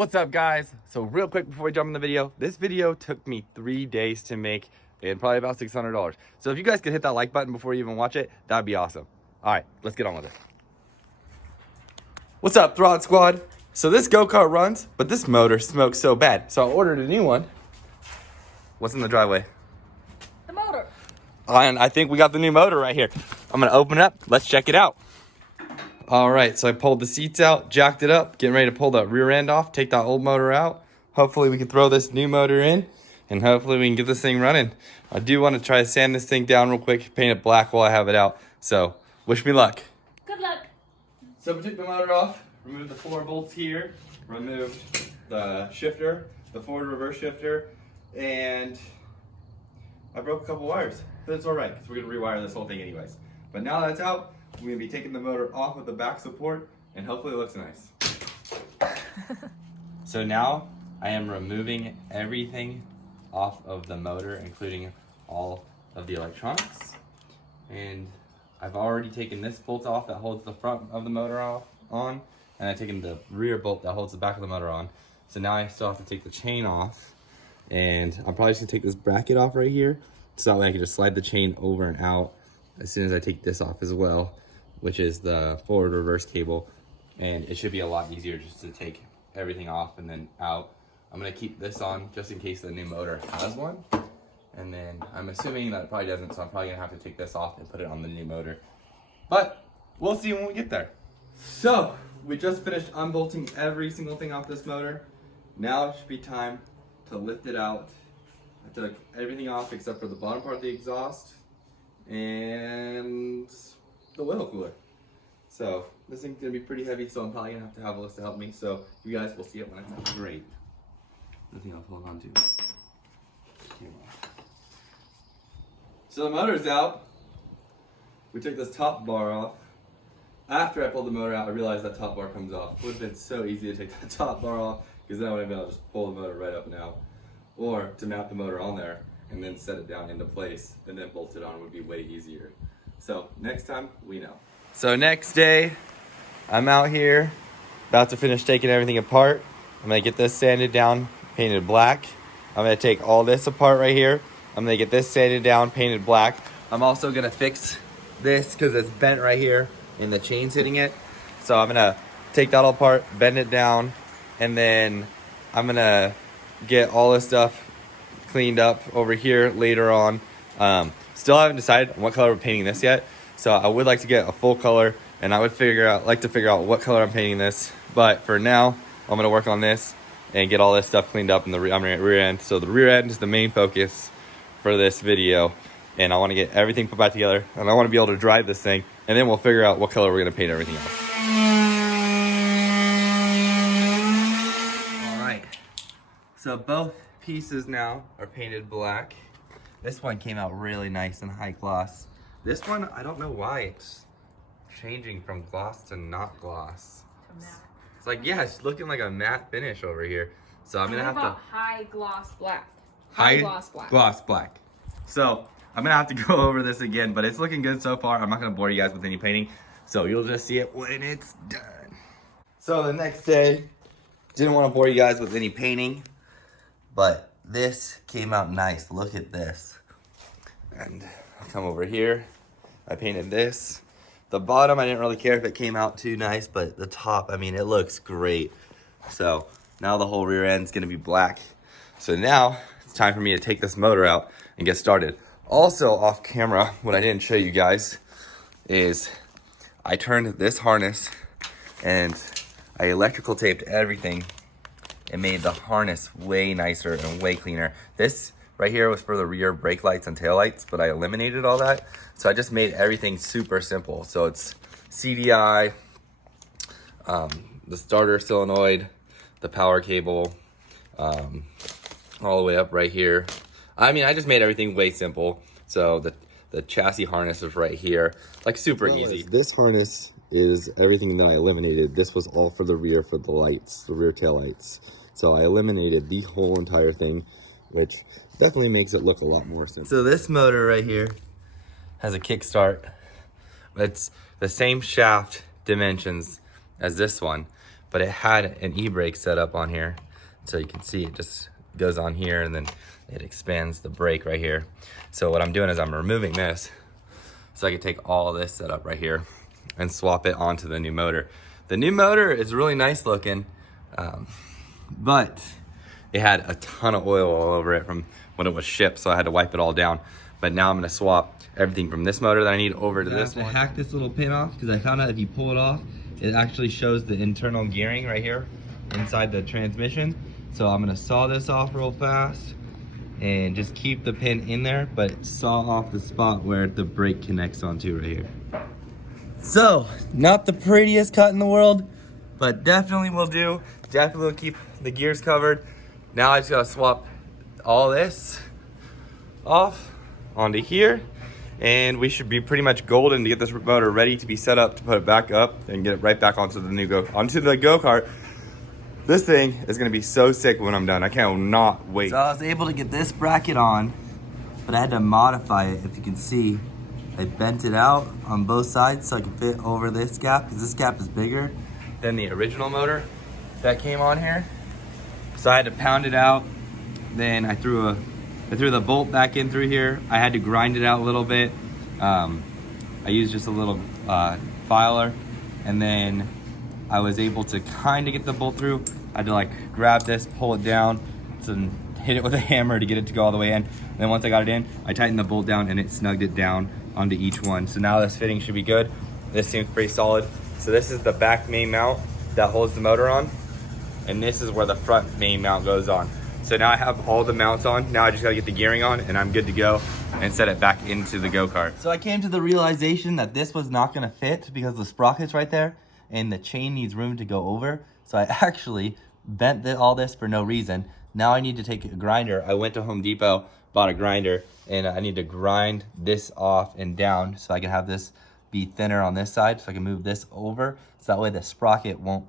What's up, guys? So real quick before we jump in the video, this video took me 3 days to make and probably about $600. So if you guys could hit that like button before you even watch it, that'd be awesome. All right, let's get on with it. What's up, Throd Squad? So this go-kart runs, but this motor smokes so bad. So I ordered a new one. What's in the driveway? The motor. And I think we got the new motor right here. I'm gonna open it up. Let's check it out. All right, so I pulled the seats out, jacked it up, getting ready to pull the rear end off, take that old motor out. Hopefully we can throw this new motor in, and hopefully we can get this thing running. I do want to try to sand this thing down real quick, paint it black while I have it out. So wish me luck. Good luck. So we took the motor off, removed the 4 bolts here, removed the shifter, the forward reverse shifter, and I broke a couple wires. But it's all right, because we're gonna rewire this whole thing anyways. But now that it's out, we're gonna be taking the motor off with the back support, and hopefully it looks nice. So now I am removing everything off of the motor, including all of the electronics. And I've already taken this bolt off that holds the front of the motor on, and I've taken the rear bolt that holds the back of the motor on. So now I still have to take the chain off, and I'm probably just gonna take this bracket off right here, so that way I can just slide the chain over and out as soon as I take this off as well, which is the forward reverse cable. And it should be a lot easier just to take everything off and then out. I'm gonna keep this on just in case the new motor has one. And then I'm assuming that it probably doesn't, so I'm probably gonna have to take this off and put it on the new motor. But we'll see when we get there. So we just finished unbolting every single thing off this motor. Now it should be time to lift it out. I took everything off except for the bottom part of the exhaust and the oil cooler. So this thing's gonna be pretty heavy, so I'm probably gonna have to have Alyssa help me. So you guys will see it when it's out. Great. Nothing I'll hold on to. So the motor's out. We took this top bar off. After I pulled the motor out, I realized that top bar comes off. It would have been so easy to take that top bar off, because then I would have been able to just pull the motor right up and out. Or to mount the motor on there and then set it down into place and then bolt it on would be way easier. So next time, we know. So next day, I'm out here, about to finish taking everything apart. I'm gonna get this sanded down, painted black. I'm gonna take all this apart right here. I'm gonna get this sanded down, painted black. I'm also gonna fix this because it's bent right here and the chain's hitting it. So I'm gonna take that all apart, bend it down, and then I'm gonna get all this stuff cleaned up over here later on. Still haven't decided on what color we're painting this yet. So I would like to get a full color, and I would like to figure out what color I'm painting this. But for now, I'm gonna work on this and get all this stuff cleaned up in the rear end. So the rear end is the main focus for this video, and I want to get everything put back together, and I want to be able to drive this thing, and then we'll figure out what color we're gonna paint everything else. All right, so both pieces now are painted black. This one came out really nice and high gloss. This one, I don't know why it's changing from gloss to not gloss. To matte. It's like, yeah, it's looking like a matte finish over here. So I'm gonna have to high gloss black. high gloss black. gloss black. So I'm gonna have to go over this again, but it's looking good so far. I'm not gonna bore you guys with any painting, so you'll just see it when it's done. So the next day, didn't want to bore you guys with any painting, but this came out nice. Look at this. And I'll come over here. I painted this. The bottom, I didn't really care if it came out too nice, but the top, I mean, it looks great. So now the whole rear end's gonna be black. So now it's time for me to take this motor out and get started. Also off camera, what I didn't show you guys is I turned this harness and I electrical taped everything. It made the harness way nicer and way cleaner. This right here was for the rear brake lights and tail lights, but I eliminated all that. So I just made everything super simple. So it's CDI, the starter solenoid, the power cable, all the way up right here. I mean, I just made everything way simple. So the chassis harness is right here, like super easy. This harness is everything that I eliminated. This was all for the rear, for the lights, the rear tail lights. So I eliminated the whole entire thing, which definitely makes it look a lot more simple. So this motor right here has a kickstart. It's the same shaft dimensions as this one, but it had an e-brake set up on here. So you can see it just goes on here and then it expands the brake right here. So what I'm doing is I'm removing this so I can take all this set up right here and swap it onto the new motor. The new motor is really nice looking, but it had a ton of oil all over it from when it was shipped, so I had to wipe it all down. But now I'm gonna swap everything from this motor that I need over to this one. I have to hack this little pin off because I found out if you pull it off, it actually shows the internal gearing right here inside the transmission. So I'm gonna saw this off real fast and just keep the pin in there, but saw off the spot where the brake connects onto right here. So, not the prettiest cut in the world, but definitely will do. Definitely will keep the gears covered. Now I just gotta swap all this off onto here, and we should be pretty much golden to get this motor ready to be set up to put it back up and get it right back onto the go-kart. This thing is gonna be so sick when I'm done. I cannot wait. So I was able to get this bracket on, but I had to modify it. If you can see, I bent it out on both sides so I can fit over this gap, because this gap is bigger than the original motor that came on here. So I had to pound it out. Then I threw the bolt back in through here. I had to grind it out a little bit. I used just a little filer, and then I was able to kind of get the bolt through. I had to like grab this, pull it down, and hit it with a hammer to get it to go all the way in. And then once I got it in, I tightened the bolt down and it snugged it down onto each one. So now this fitting should be good. This seems pretty solid. So this is the back main mount that holds the motor on, and this is where the front main mount goes on. So now I have all the mounts on. Now I just gotta get the gearing on and I'm good to go and set it back into the go-kart. So I came to the realization that this was not gonna fit because the sprocket's right there and the chain needs room to go over. So I actually bent all this for no reason. Now I need to take a grinder. I went to Home Depot, bought a grinder, and I need to grind this off and down so I can have this be thinner on this side, so I can move this over, so that way the sprocket won't,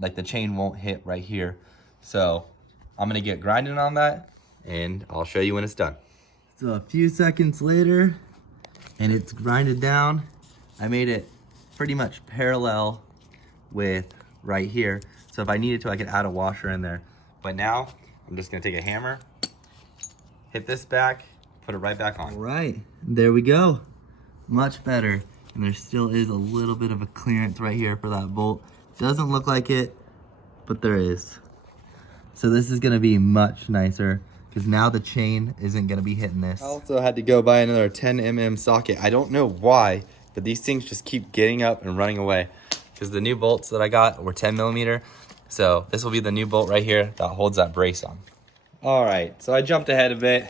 like the chain won't hit right here. So I'm gonna get grinding on that and I'll show you when it's done. So a few seconds later, and it's grinded down. I made it pretty much parallel with right here. So if I needed to, I could add a washer in there. But now I'm just gonna take a hammer, hit this back, put it right back on. All right, there we go. Much better. And there still is a little bit of a clearance right here for that bolt. Doesn't look like it, but there is. So this is gonna be much nicer because now the chain isn't gonna be hitting this. I also had to go buy another 10 mm socket. I don't know why, but these things just keep getting up and running away because the new bolts that I got were 10 millimeter. So this will be the new bolt right here that holds that brace on. All right, so I jumped ahead a bit,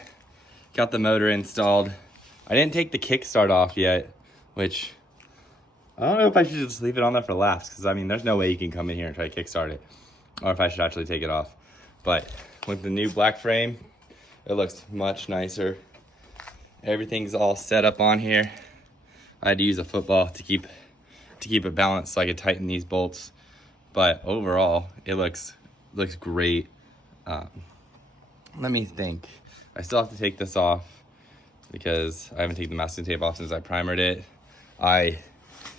got the motor installed. I didn't take the kickstart off yet, which I don't know if I should just leave it on there for laughs, because I mean, there's no way you can come in here and try to kickstart it, or if I should actually take it off. But with the new black frame, it looks much nicer. Everything's all set up on here. I had to use a football to keep it balanced so I could tighten these bolts. But overall, it looks great. Let me think. I still have to take this off because I haven't taken the masking tape off since I primered it. I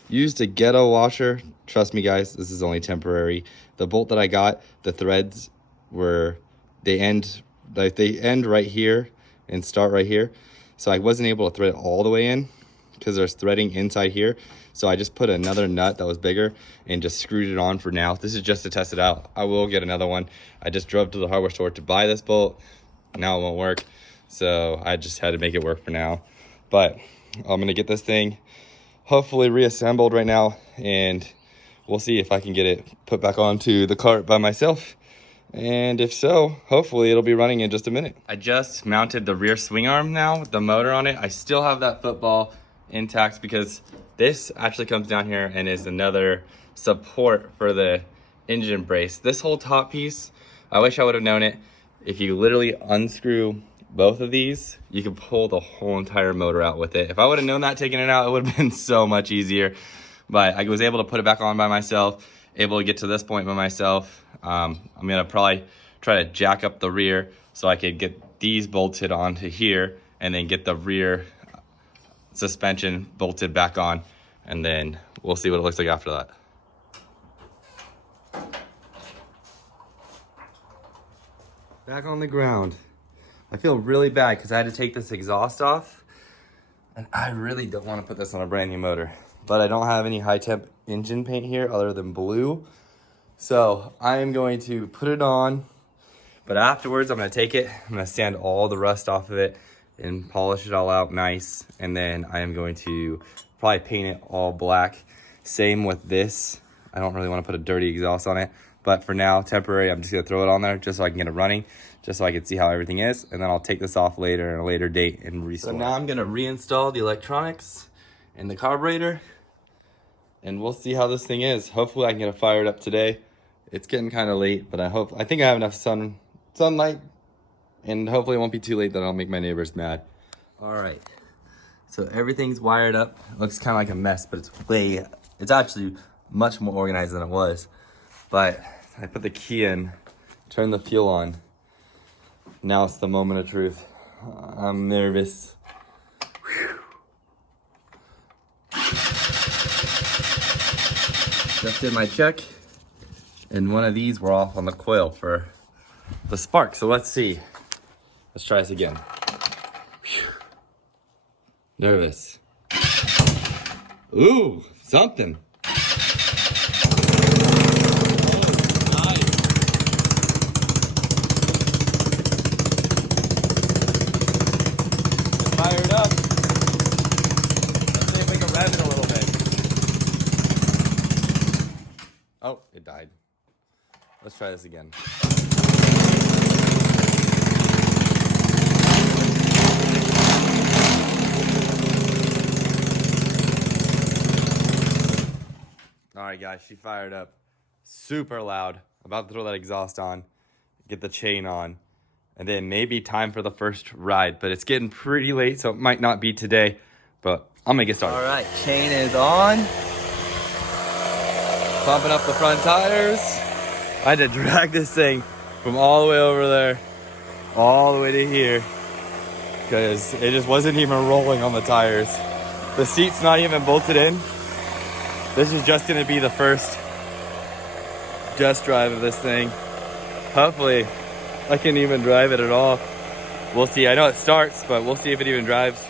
used a ghetto washer. Trust me, guys, this is only temporary. The bolt that I got, the threads they end right here and start right here. So I wasn't able to thread it all the way in because there's threading inside here. So I just put another nut that was bigger and just screwed it on for now. This is just to test it out. I will get another one. I just drove to the hardware store to buy this bolt. Now it won't work. So I just had to make it work for now. But I'm gonna get this thing hopefully reassembled right now, and we'll see if I can get it put back onto the cart by myself. And if so, hopefully it'll be running in just a minute. I just mounted the rear swing arm now with the motor on it. I still have that football intact because this actually comes down here and is another support for the engine brace. This whole top piece, I wish I would have known it. If you literally unscrew both of these, you can pull the whole entire motor out with it. If I would have known that taking it out, it would have been so much easier. But I was able to put it back on by myself, able to get to this point by myself. I'm gonna probably try to jack up the rear so I could get these bolted onto here and then get the rear suspension bolted back on, and then we'll see what it looks like after that. Back on the ground. I feel really bad because I had to take this exhaust off. And I really don't want to put this on a brand new motor. But I don't have any high temp engine paint here other than blue. So I am going to put it on. But afterwards, I'm going to take it. I'm going to sand all the rust off of it and polish it all out nice. And then I am going to probably paint it all black. Same with this. I don't really want to put a dirty exhaust on it. But for now, temporary, I'm just going to throw it on there just so I can get it running. Just so I can see how everything is. And then I'll take this off later at a later date and restore. So now I'm going to reinstall the electronics and the carburetor. And we'll see how this thing is. Hopefully I can get it fired up today. It's getting kind of late, but I think I have enough sunlight. And hopefully it won't be too late that I'll make my neighbors mad. All right. So everything's wired up. It looks kind of like a mess, but it's actually much more organized than it was. But I put the key in, turned the fuel on. Now it's the moment of truth. I'm nervous. Whew. Just did my check, and one of these were off on the coil for the spark. So let's see. Let's try this again. Whew. Nervous. Ooh, something. Fired up. Let's see if we can rev it a little bit. Oh, it died. Let's try this again. All right, guys, she fired up super loud. About to throw that exhaust on, get the chain on. And then maybe time for the first ride, but it's getting pretty late, so it might not be today, but I'm gonna get started. All right, chain is on. Pumping up the front tires. I had to drag this thing from all the way over there, all the way to here, because it just wasn't even rolling on the tires. The seat's not even bolted in. This is just gonna be the first test drive of this thing. Hopefully, I can't even drive it at all. We'll see. I know it starts, but we'll see if it even drives.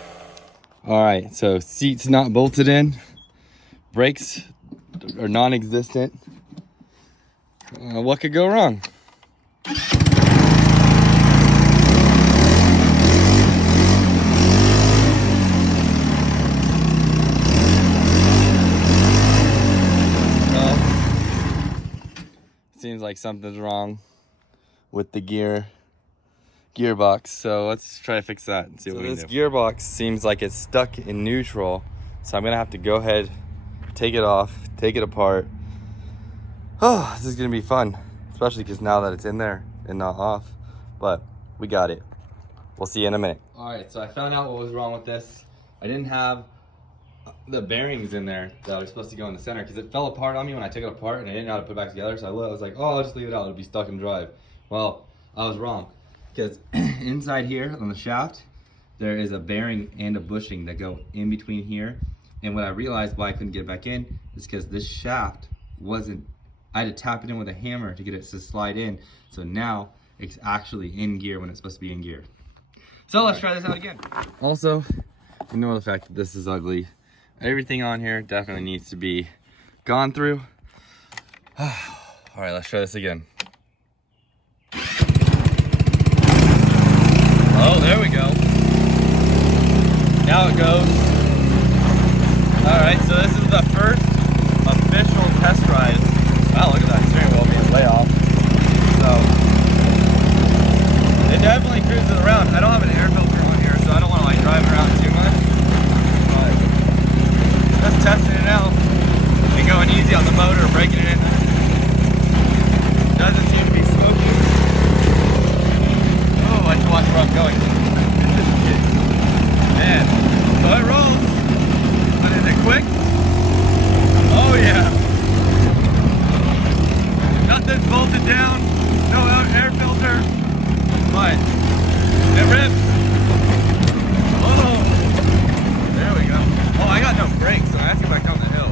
All right, so seat's not bolted in. Brakes are non-existent. What could go wrong? Seems like something's wrong with the gearbox, so let's try to fix that and see what we can do. This gearbox seems like it's stuck in neutral, so I'm gonna have to go ahead, take it off, take it apart. Oh, this is gonna be fun, especially because now that it's in there and not off, but we got it. We'll see you in a minute. All right, so I found out what was wrong with this. I didn't have the bearings in there that were supposed to go in the center because it fell apart on me when I took it apart and I didn't know how to put it back together, so I was like, oh, I'll just leave it out, it'll be stuck in drive. Well, I was wrong, because inside here on the shaft, there is a bearing and a bushing that go in between here. And what I realized why I couldn't get it back in is because this shaft wasn't, I had to tap it in with a hammer to get it to slide in. So now it's actually in gear when it's supposed to be in gear. So let's try this out again. Also, ignore the fact that this is ugly. Everything on here definitely needs to be gone through. All right, let's try this again. Oh, there we go. Now it goes. All right, so this is the first official test ride. Wow, look at that steering wheel being way off. So, it definitely cruises around. I don't have an air filter on here, so I don't want to like drive around too much. But just testing it out and going easy on the motor, breaking it in. Doesn't seem to be smoking. Oh, I can watch where I'm going. Man, so it rolls. But is it quick? Oh yeah. Nothing's bolted down. No air filter. But it rips. Oh, there we go. Oh, I got no brakes, so I have to go back down the hill.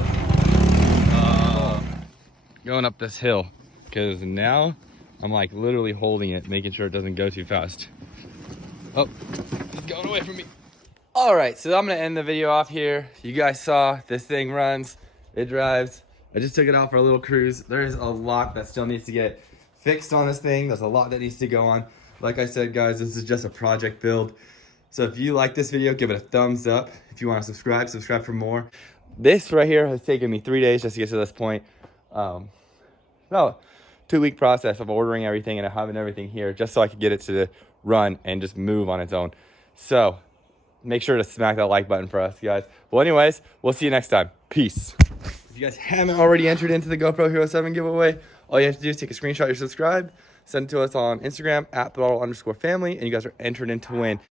Going up this hill. Because now I'm like literally holding it, making sure it doesn't go too fast. Oh, it's going away from me. All right, so I'm gonna end the video off here. You guys saw this thing runs, it drives. I just took it out for a little cruise. There is a lot that still needs to get fixed on this thing. There's a lot that needs to go on. Like I said, guys, this is just a project build. So if you like this video, give it a thumbs up. If you want to subscribe for more. This right here has taken me 3 days just to get to this point. No, 2-week process of ordering everything and having everything here just so I could get it to run and just move on its own. So make sure to smack that like button for us, guys. Well, anyways, we'll see you next time. Peace. If you guys haven't already entered into the GoPro Hero 7 giveaway, all you have to do is take a screenshot, you subscribe, send it to us on Instagram @Throttle_family, and you guys are entered in to win